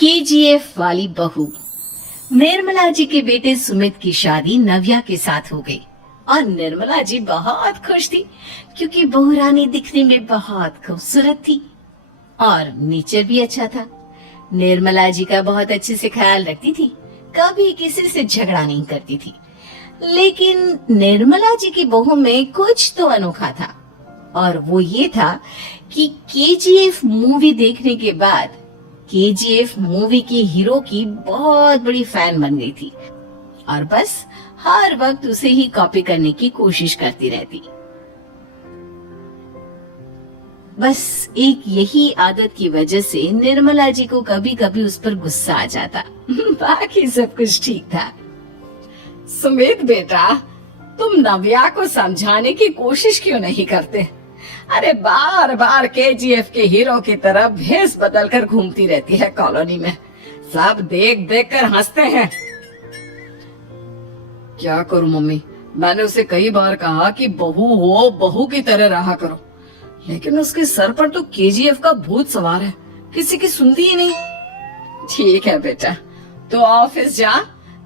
KGF वाली बहू। निर्मला जी के बेटे सुमित की शादी नव्या के साथ हो गई और निर्मला जी बहुत खुश थी क्योंकि बहू रानी दिखने में बहुत खूबसूरत थी और नेचर भी अच्छा था। निर्मला जी का बहुत अच्छे से ख्याल रखती थी, कभी किसी से झगड़ा नहीं करती थी। लेकिन निर्मला जी की बहू में कुछ तो अनोखा था और वो ये था कि केजीएफ मूवी देखने के बाद केजीएफ मूवी के हीरो की बहुत बड़ी फैन बन गई थी और बस हर वक्त उसे ही कॉपी करने की कोशिश करती रहती। बस एक यही आदत की वजह से निर्मला जी को कभी कभी उस पर गुस्सा आ जाता। बाकी सब कुछ ठीक था। सुमित बेटा, तुम नव्या को समझाने की कोशिश क्यों नहीं करते? अरे बार बार केजीएफ के हीरो की तरह भेष बदल कर घूमती रहती है कॉलोनी में। सब देख देख कर हंसते हैं। क्या करूं मम्मी, मैंने उसे कई बार कहा कि बहू हो, बहू की तरह रहा करो, लेकिन उसके सर पर तो केजीएफ का भूत सवार है, किसी की सुनती ही नहीं। ठीक है बेटा, तो ऑफिस जा,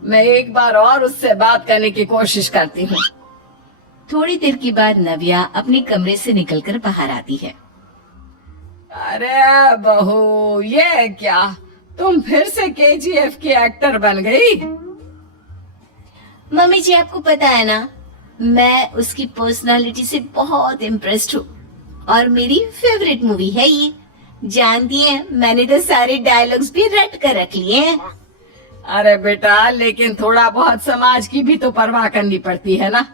मैं एक बार और उससे बात करने की कोशिश करती हूँ। थोड़ी देर के बाद नव्या अपने कमरे से निकलकर बाहर आती है। अरे बहू, ये क्या, तुम फिर से केजीएफ की एक्टर बन गई? मम्मी जी, आपको पता है ना, मैं उसकी पर्सनालिटी से बहुत इम्प्रेस्ड हूँ और मेरी फेवरेट मूवी है ये। जानती हैं, मैंने तो सारे डायलॉग्स भी रट कर रख लिए हैं। अरे बेटा, लेकिन थोड़ा बहुत समाज की भी तो परवाह करनी पड़ती है ना।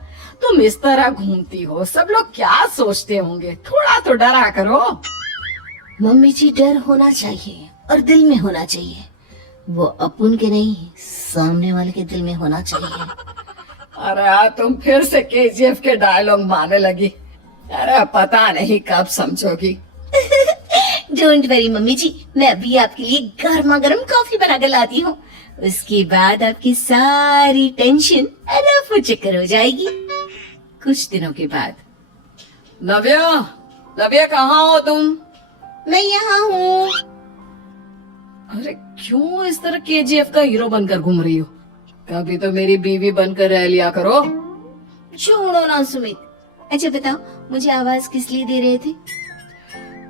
तुम इस तरह घूमती हो, सब लोग क्या सोचते होंगे, थोड़ा तो डरा करो। मम्मी जी, डर होना चाहिए और दिल में होना चाहिए, वो अपन के नहीं, सामने वाले के दिल में होना चाहिए। अरे तुम फिर से केजीएफ के डायलॉग मारने लगी। अरे पता नहीं कब समझोगी। डोंट वरी मम्मी जी, मैं अभी आपके लिए गर्मा गर्म कॉफी बना कर लाती हूँ। उसके बाद आपकी सारी टेंशन रफू चक्कर हो जाएगी। कुछ दिनों के बाद। नव्या, नव्या कहाँ हो तुम? मैं यहाँ हूँ। अरे क्यों इस तरह केजीएफ का हीरो बनकर घूम रही हो? कभी तो मेरी बीवी बनकर रह लिया करो। छोड़ो ना सुमित। अच्छा बताओ, मुझे आवाज किस लिए दे रहे थे?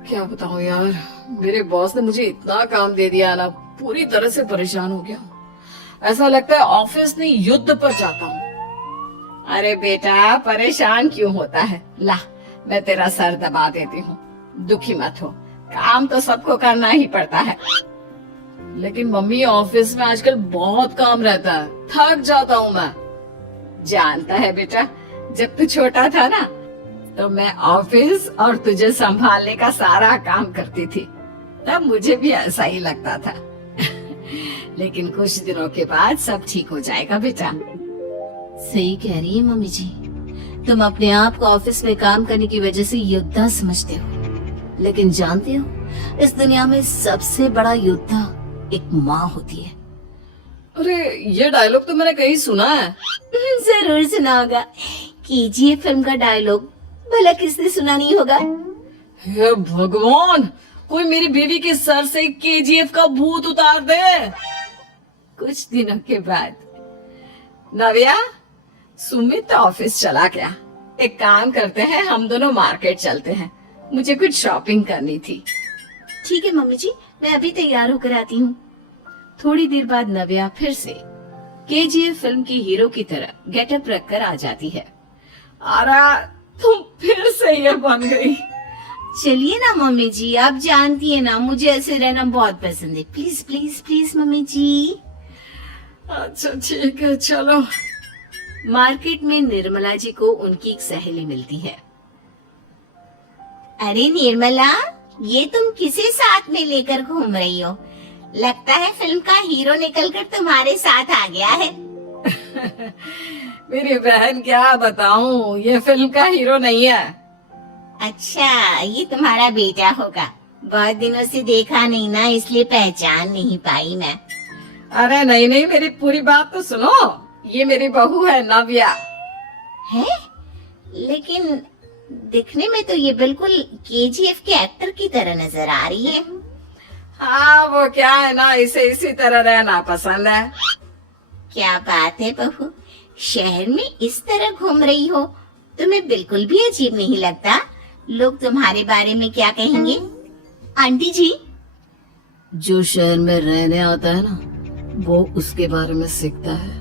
क्या बताऊं यार, मेरे बॉस ने मुझे इतना काम दे दिया ना, पूरी तरह से परेशान हो गया हूँ। ऐसा लगता है ऑफिस नहीं युद्ध पर जाता हूँ। अरे बेटा, परेशान क्यों होता है? ला, मैं तेरा सर दबा देती हूँ, दुखी मत हो, काम तो सबको करना ही पड़ता है। लेकिन मम्मी, ऑफिस में आजकल बहुत काम रहता है, थक जाता हूँ मैं। जानता है बेटा, जब तू छोटा था ना, तो मैं ऑफिस और तुझे संभालने का सारा काम करती थी, तब मुझे भी ऐसा ही लगता था। लेकिन कुछ दिनों के बाद सब ठीक हो जाएगा बेटा। सही कह रही है मम्मी जी, तुम अपने आप को ऑफिस में काम करने की वजह से योद्धा समझते हो, लेकिन जानते हो, इस दुनिया में सबसे बड़ा योद्धा एक माँ होती है। अरे ये डायलॉग तो मैंने कहीं सुना है। जरूर सुना होगा, केजीएफ फिल्म का डायलॉग, भला किसने सुना नहीं होगा? हे भगवान, कोई मेरी बीवी के सर से केजीएफ का भूत उतार दे। कुछ दिनों के बाद। नव्या, सुमित ऑफिस चला गया, एक काम करते हैं, हम दोनों मार्केट चलते हैं, मुझे कुछ शॉपिंग करनी थी। ठीक है मम्मी जी, मैं अभी तैयार होकर आती हूँ। थोड़ी देर बाद नव्या फिर से केजीएफ फिल्म के हीरो की तरह गेटअप रखकर आ जाती है। अरे तुम फिर से ये बन गई। चलिए ना मम्मी जी, आप जानती है ना, मुझे ऐसे रहना बहुत पसंद है। प्लीज प्लीज प्लीज मम्मी जी। अच्छा ठीक है, चलो। मार्केट में निर्मला जी को उनकी एक सहेली मिलती है। अरे निर्मला, ये तुम किसे साथ में लेकर घूम रही हो? लगता है फिल्म का हीरो निकलकर तुम्हारे साथ आ गया है। मेरी बहन, क्या बताऊं, ये फिल्म का हीरो नहीं है। अच्छा, ये तुम्हारा बेटा होगा, बहुत दिनों से देखा नहीं ना, इसलिए पहचान नहीं पाई मैं। अरे नहीं नहीं, मेरी पूरी बात तो सुनो, ये मेरी बहू है नव्या। है? लेकिन दिखने में तो ये बिल्कुल केजीएफ के एक्टर की तरह नजर आ रही है। हाँ वो क्या है ना, इसे इसी तरह रहना पसंद है। क्या बात है बहू, शहर में इस तरह घूम रही हो, तुम्हें बिल्कुल भी अजीब नहीं लगता? लोग तुम्हारे बारे में क्या कहेंगे? आंटी जी, जो शहर में रहने आता है ना, वो उसके बारे में सीखता है,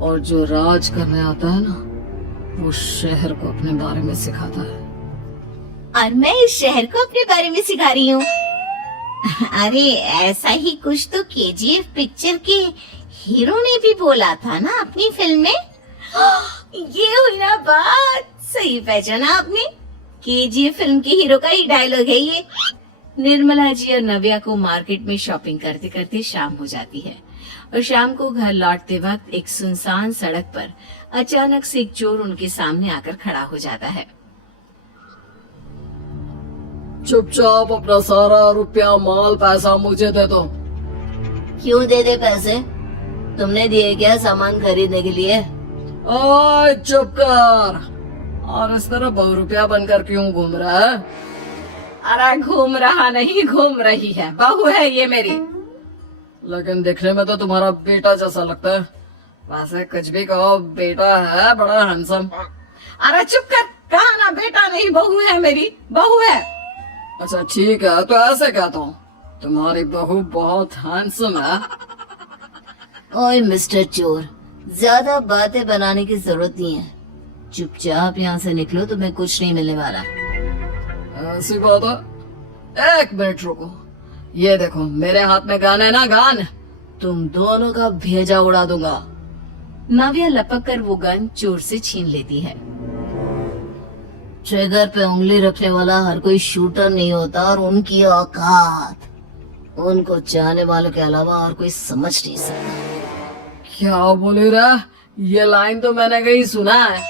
और जो राज करने आता है ना, वो शहर को अपने बारे में सिखाता है। और मैं इस शहर को अपने बारे में सिखा रही हूँ। अरे ऐसा ही कुछ तो केजीएफ पिक्चर के हीरो ने भी बोला था ना अपनी फिल्म में। ये हुई ना बात, सही पहचाना आपने, केजीएफ फिल्म के हीरो का ही डायलॉग है ये। निर्मला जी और नव्या को मार्केट में शॉपिंग करते करते शाम हो जाती है और शाम को घर लौटते वक्त एक सुनसान सड़क पर अचानक से एक चोर उनके सामने आकर खड़ा हो जाता है। चुपचाप अपना सारा रुपया माल पैसा मुझे दे दो। क्यों दे दे पैसे? तुमने दिए क्या सामान खरीदने के लिए? ओए चुप कर, और इस तरह बहुरुपया बनकर क्यों घूम रहा है? अरे घूम रहा नहीं, घूम रही है, बहू है ये मेरी। लेकिन दिखने में तो तुम्हारा बेटा जैसा लगता है। वैसे कुछ भी कहो, बेटा है बड़ा हैंडसम। अरे चुप कर, कहा ना बेटा नहीं, बहू है मेरी, बहू है। अच्छा ठीक है, तो ऐसे कहता हूँ, तुम्हारी बहू बहुत हैंडसम है। ओए मिस्टर चोर, ज्यादा बातें बनाने की जरूरत नहीं है, चुपचाप यहाँ से निकलो, तुम्हें कुछ नहीं मिलने वाला। ऐसी बात है, एक मिनट रुको, ये देखो मेरे हाथ में गन है ना, गन, तुम दोनों का भेजा उड़ा दूंगा। नव्या लपक कर वो गन चोर से छीन लेती है। ट्रिगर पे उंगली रखने वाला हर कोई शूटर नहीं होता, और उनकी औकात उनको चाहने वालों के अलावा और कोई समझ नहीं सकता। क्या बोले रहा? ये लाइन तो मैंने कहीं सुना है।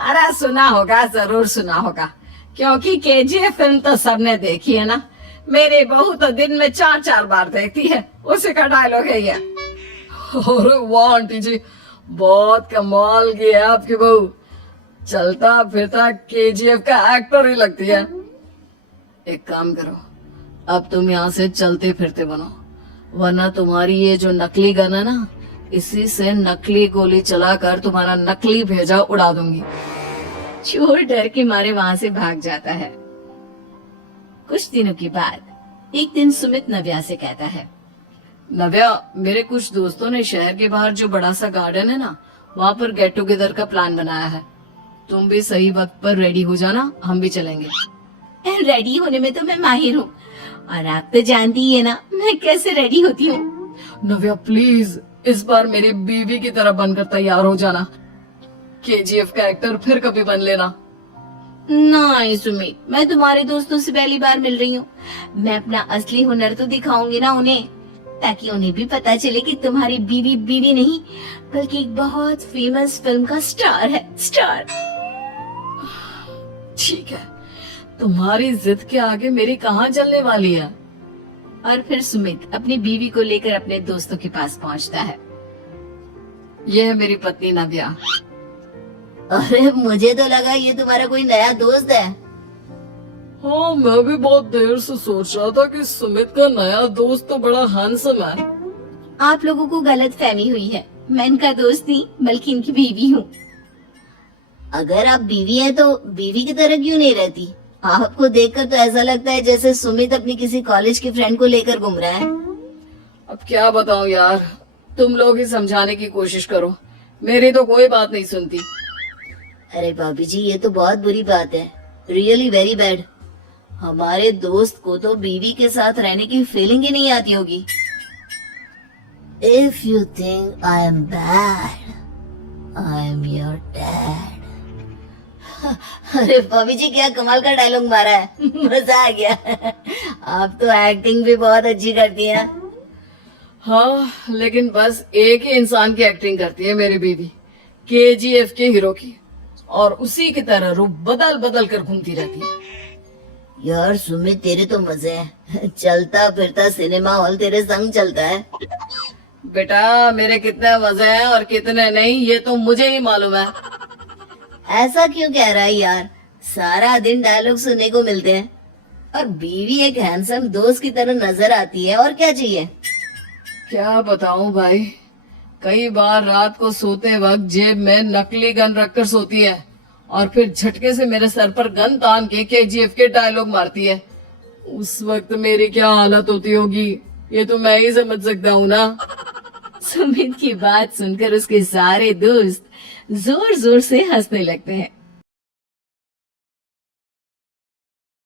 अरे सुना होगा, जरूर सुना होगा, क्योंकि केजीएफ फिल्म तो सबने देखी है ना। मेरी बहू तो दिन में 4-4 बार देखती है, उसी का डायलॉग है ये। अरे वाह आंटी जी, बहुत कमाल की है आपकी बहू, चलता फिरता केजीएफ का एक्टर ही लगती है। एक काम करो, अब तुम यहाँ से चलते फिरते बनो, वरना तुम्हारी ये जो नकली गन है ना, इसी से नकली गोली चलाकर तुम्हारा नकली भेजा उड़ा दूंगी। चोर डर के मारे वहाँ से भाग जाता है। कुछ दिनों के बाद एक दिन सुमित नव्या से कहता है, नव्या, मेरे कुछ दोस्तों ने शहर के बाहर जो बड़ा सा गार्डन है ना, वहाँ पर गेट टुगेदर का प्लान बनाया है। तुम भी सही वक्त पर रेडी हो जाना, हम भी चलेंगे। रेडी होने में तो मैं माहिर हूँ, और आप तो जानती ही है ना मैं कैसे रेडी होती हूँ। नव्या प्लीज, इस बार मेरी बीवी की तरह बनकर तैयार हो जाना। केजीएफ का एक्टर फिर कभी बन लेना। नहीं सुमित, मैं तुम्हारे दोस्तों से पहली बार मिल रही हूँ, मैं अपना असली हुनर तो दिखाऊंगी ना उन्हें, ताकि उन्हें भी पता चले कि तुम्हारी बीवी बीवी नहीं, बल्कि एक बहुत फेमस फिल्म का स्टार है, स्टार। ठीक है, तुम्हारी जिद के आगे मेरी कहाँ चलने वाली है। और फिर सुमित अपनी बीवी को लेकर अपने दोस्तों के पास पहुंचता है। यह है मेरी पत्नी नव्या। अरे मुझे तो लगा ये तुम्हारा कोई नया दोस्त है। हाँ, मैं भी बहुत देर से सोच रहा था कि सुमित का नया दोस्त तो बड़ा हैंडसम है। आप लोगों को गलत फहमी हुई है, मैं इनका दोस्त नहीं बल्कि इनकी बीवी हूँ। अगर आप बीवी हैं तो बीवी की तरह क्यों नहीं रहती? आपको देखकर तो ऐसा लगता है जैसे सुमित अपनी किसी कॉलेज की फ्रेंड को लेकर घूम रहा है। अब क्या बताऊं यार, तुम लोग ही समझाने की कोशिश करो, मेरी तो कोई बात नहीं सुनती। अरे भाभी जी, ये तो बहुत बुरी बात है, रियली वेरी बैड। हमारे दोस्त को तो बीवी के साथ रहने की फीलिंग ही नहीं आती होगी। If you think I am bad, I am your dad. अरे भाभी जी, क्या कमाल का डायलॉग मारा है, मजा आ गया। आप तो एक्टिंग भी बहुत अच्छी करती हैं। हाँ, लेकिन बस एक ही इंसान की एक्टिंग करती है मेरी बीवी, केजीएफ के हीरो की, और उसी की तरह रूप बदल बदल कर घूमती रहती है। यार सुमित, तेरे तो मजे हैं, चलता फिरता सिनेमा हॉल तेरे संग चलता है। बेटा, मेरे कितने मजे हैं और कितने नहीं, ये तो मुझे ही मालूम है। ऐसा क्यों कह रहा है यार, सारा दिन डायलॉग सुनने को मिलते हैं। और बीवी एक हैंडसम दोस्त की तरह नजर आती है, और क्या चाहिए। क्या बताऊं भाई, कई बार रात को सोते वक्त जेब में नकली गन रखकर सोती है और फिर झटके से मेरे सर पर गन तान के KGF के डायलॉग मारती है। उस वक्त मेरी क्या हालत होती होगी ये तो मैं ही समझ सकता हूँ ना। सुमित की बात सुनकर उसके सारे दोस्त जोर जोर से हंसने लगते हैं।